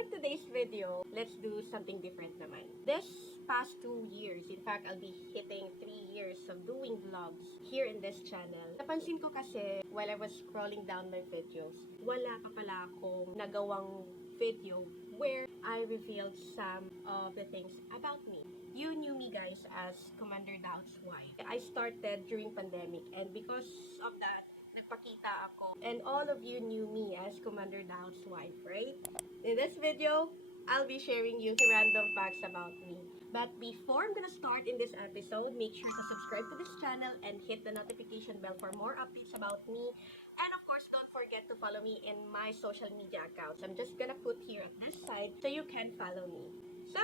for today's video, let's do something different naman. This past 2 years, in fact, I'll be hitting 3 years of doing vlogs here in this channel. Napansin ko kasi, while I was scrolling down my videos, wala pa pala akong nagawang video where I revealed some of the things about me. You knew me guys as Commander Doubt's wife. I started during pandemic, and because of that, nagpakita ako. And all of you knew me as Commander Doubt's wife, right? In this video, I'll be sharing you random facts about me. But before I'm gonna start in this episode, make sure to subscribe to this channel and hit the notification bell for more updates about me. And of course, don't forget to follow me in my social media accounts. I'm just gonna put here on this side so you can follow me. So,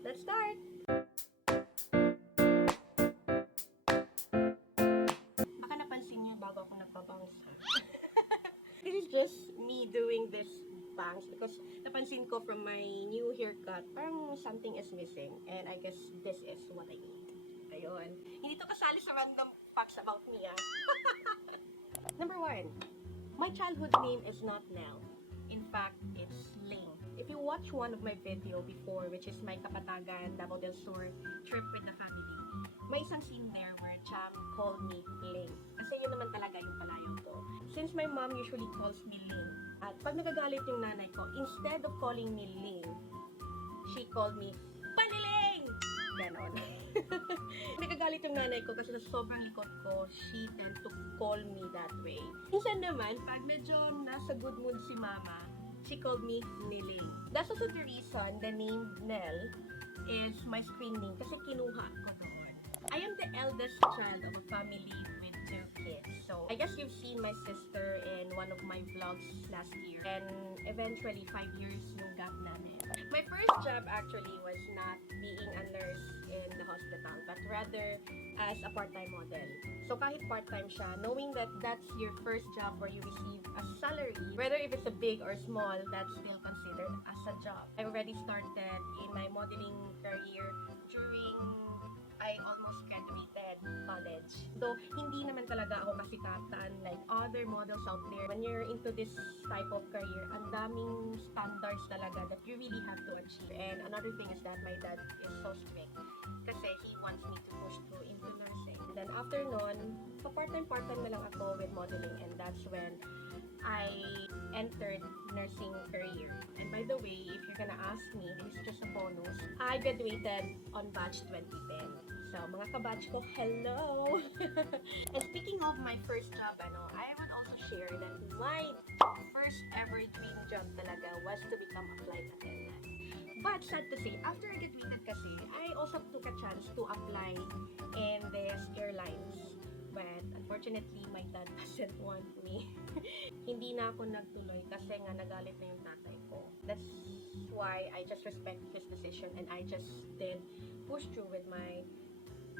let's start! Baka napansin niyo bago ako nagbabangs. This is just me doing this bangs because napansin ko from my new haircut, parang something is missing. And I guess this is what I need. Ayun. Hindi to kasali sa random facts about me, ah. Number 1. My childhood name is not Nhel. In fact, it's Ling. If you watch one of my video before, which is my Kapatagan Davao del Sur trip with the family, may isang scene there where Cham called me Ling. Kasi yun naman talaga yung palayaw ko. Since my mom usually calls me Ling, at pag nagagalit yung nanay ko, instead of calling me Ling, she called me Paniling! Ganon. Nagagalit yung nanay ko kasi sa sobrang likod ko, she tend to call me that way. Minsan naman, pag medyo nasa good mood si mama, she called me Niling. That's also the reason the name Nhel is my screen name kasi kinuha ko doon. I am the eldest child of a family with 2 kids. So, I guess you've seen my sister in one of my vlogs last year. And eventually, 5 years yung gap namin. My first job actually was not being a nurse in the hospital, but rather as a part-time model. So, kahit part-time siya, knowing that that's your first job where you receive a salary, whether if it's a big or small, that's still considered as a job. I already started in my modeling career during I almost graduated college. Though, hindi naman talaga ako kasikatan like other models out there. When you're into this type of career, ang daming standards talaga that you really have to achieve. And another thing is that my dad is so strict kasi he wants me to push through into nursing. And then after nun, so part-time na lang ako with modeling, and that's when I entered nursing career. And by the way, if you're gonna ask me, this is just a bonus. I graduated on batch 2010. So, mga kabatch ko, hello! And speaking of my first job, I would also share that my first ever dream job talaga was to become a flight attendant. But sad to say, after I graduated kasi, I also took a chance to apply in this airlines. But unfortunately, my dad doesn't want me. Hindi na ako nagtuloy kasi nga nagalit na yung tatay ko. That's why I just respect his decision and I just did push through with my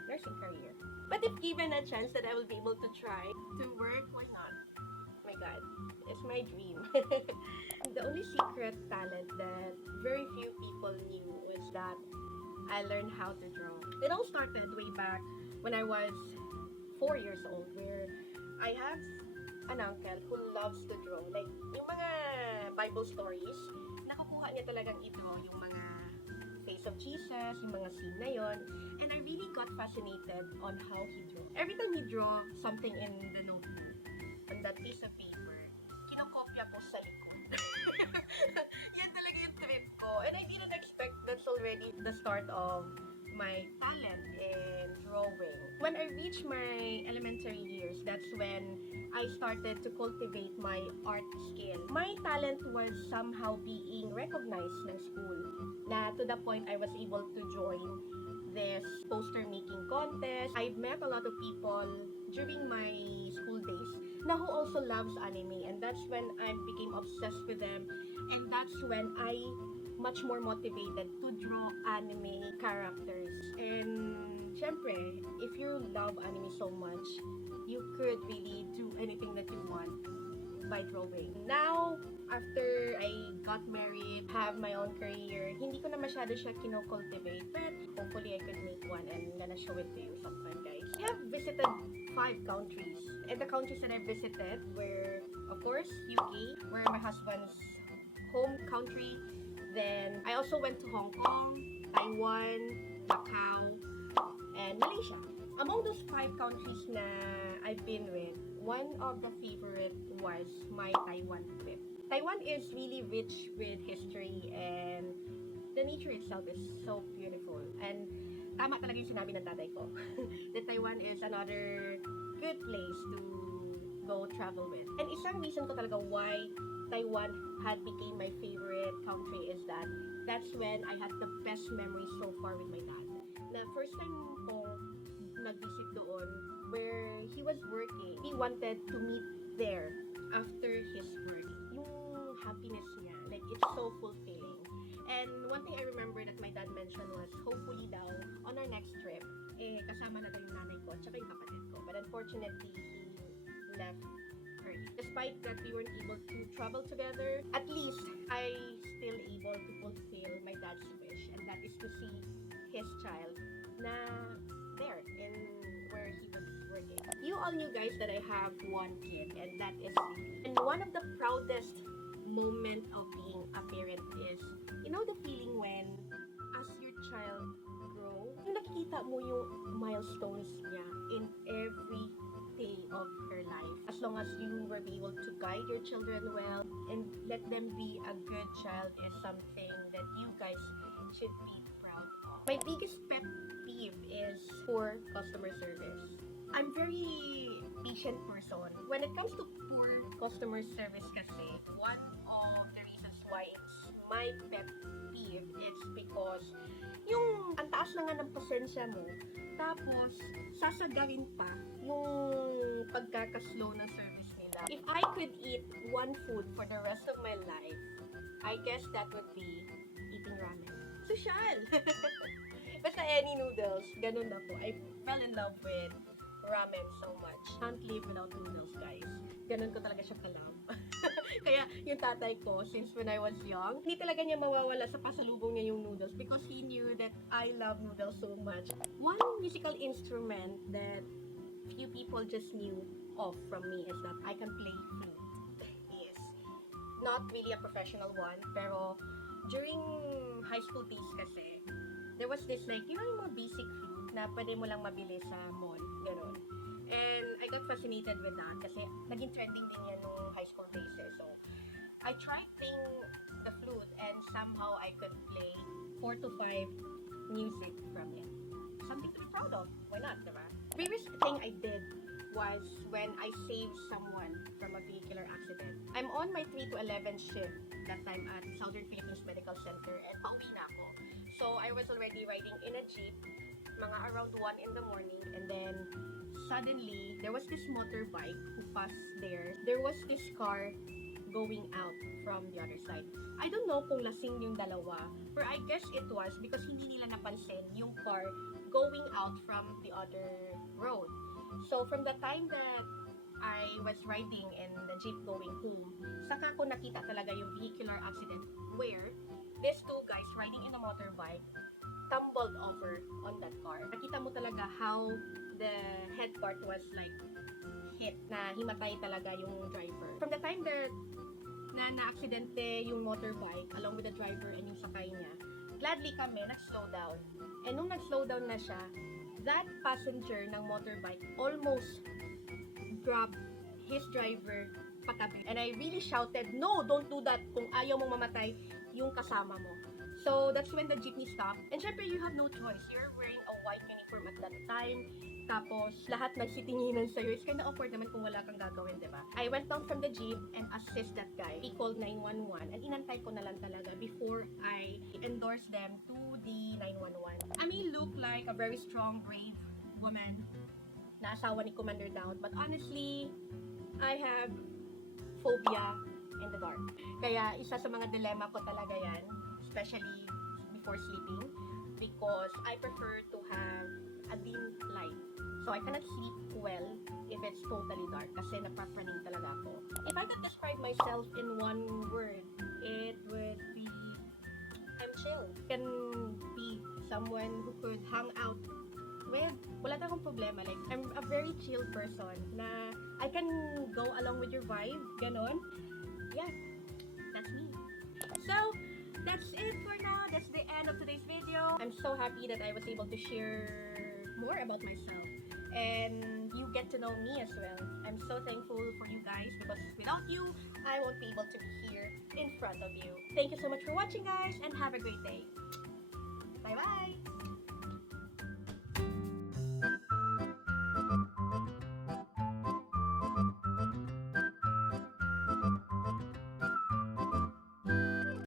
nursing career. But if given a chance that I will be able to try to work, why not? Oh my God, it's my dream. The only secret talent that very few people knew was that I learned how to draw. It all started way back when I was 4 years old, where I have an uncle who loves to draw. Like, yung mga Bible stories, nakukuha niya talagang i-draw yung mga face of Jesus, yung mga scene na yon. And I really got fascinated on how he drew. Every time he draw something in the notebook, on that piece of paper, kinokopya ko sa likod. Yan talaga yung trip ko. And I didn't expect that's already the start of my talent in drawing. When I reached my elementary years, that's when I started to cultivate my art skill. My talent was somehow being recognized ng school. Na to the point I was able to join this poster making contest. I've met a lot of people during my school days na who also loves anime, and that's when I became obsessed with them, and that's when I much more motivated to draw anime characters. And syempre, if you love anime so much, you could really do anything that you want by drawing. Now, after I got married, have my own career, hindi ko na masyado siya kino-cultivate, but hopefully I could make one and I'm gonna show it to you sometime, guys. I have visited 5 countries, and the countries that I visited were, of course, UK, where my husband's home country. Then, I also went to Hong Kong, Taiwan, Macau, and Malaysia. Among those 5 countries na I've been with, one of the favorite was my Taiwan trip. Taiwan is really rich with history and the nature itself is so beautiful. And tama talaga yung sinabi ng tatay ko. That Taiwan is another good place to go travel with. And isang reason ko talaga why Taiwan had became my favorite country is that that's when I had the best memories so far with my dad. Na first time ko nag-visit doon where he was working. He wanted to meet there after his work. Yung happiness niya, like it's so fulfilling. And one thing I remember that my dad mentioned was hopefully daw on our next trip, kasama na daw yung nanay ko at saka yung kapatid ko. But unfortunately, he left early. Despite that we weren't able to travel together, at least I still able to fulfill my dad's wish, and that is to see his child na there in where he was working. You all knew, guys, that I have one kid, and that is Lily. And one of the proudest moment of being a parent is, you know the feeling when as your child grow, yung nakikita mo yung milestones niya in every day of her life. As long as you were able to guide your children well and let them be a good child is something that you guys should be proud of. My biggest pet peeve is poor customer service. I'm very patient person. When it comes to poor customer service kasi, one of the reasons why it's my pet peeve is because yung ang taas na nga ng pasensya mo, tapos sasagarin pa yung pagkakaslow ng service nila. If I could eat one food for the rest of my life, I guess that would be eating ramen. Social! Basta any noodles, ganun ako. I fell in love with ramen so much. Can't live without noodles, guys. Ganun ko talaga siya ka-love. Kaya yung tatay ko, since when I was young, hindi talaga niya mawawala sa pasalubong niya yung noodles because he knew that I love noodles so much. One musical instrument that few people just knew of from me is that I can play flute. Yes. Not really a professional one, pero during high school days kasi, there was this like, you know yung mga basic flute na pwede mo lang mabili sa mall, gano'n. And I got fascinated with that kasi naging trending din yan nung high school days eh. So, I tried playing the flute and somehow I could play 4 to 5 music from it. Something to be proud of. Why not, diba? The previous thing I did was when I saved someone from a vehicular accident. I'm on my 3 to 11 shift that time at Southern Philippines Medical Center and pauwi na ako. So, I was already riding in a jeep mga around 1 in the morning and then suddenly, there was this motorbike who passed there. There was this car going out from the other side. I don't know kung lasing yung dalawa, but I guess it was because hindi nila napansin yung car going out from the other road. So, from the time that I was riding in the jeep going home, saka ko nakita talaga yung vehicular accident where these two guys riding in a motorbike tumbled over on that car. Nakita mo talaga how the head part was like hit, na himatay talaga yung driver. From the time that na-aksidente yung motorbike along with the driver and yung sakay niya, gladly kami nag-slow down. And nung nag-slow down na siya, that passenger ng motorbike almost grabbed his driver patabi. And I really shouted, "No, don't do that kung ayaw mong mamatay yung kasama mo." So, that's when the jeepney stopped. And syempre, you have no choice. You're wearing a white uniform at that time. Tapos, lahat nagsitinginan sa'yo. It's kind of awkward naman kung wala kang gagawin, diba? I went down from the jeep and assist that guy. He called 911 and inantay ko na lang talaga before I endorsed them to the 911. I may look like a very strong, brave woman na asawa ni Commander Down, but honestly, I have phobia in the dark. Kaya, isa sa mga dilemma ko talaga yan, especially before sleeping, because I prefer to have a dim light. So, I cannot sleep well if it's totally dark kasi napapraning talaga ako. If I could describe myself in one word, it would be, I'm chill. Can be someone who could hang out with, wala na akong problema. Like, I'm a very chill person na I can go along with your vibe, ganon. Yeah, that's me. So, that's that's it for now. That's the end of today's video. I'm so happy that I was able to share more about myself and you get to know me as well. I'm so thankful for you guys because without you, I won't be able to be here in front of you. Thank you so much for watching, guys, and have a great day. Bye-bye!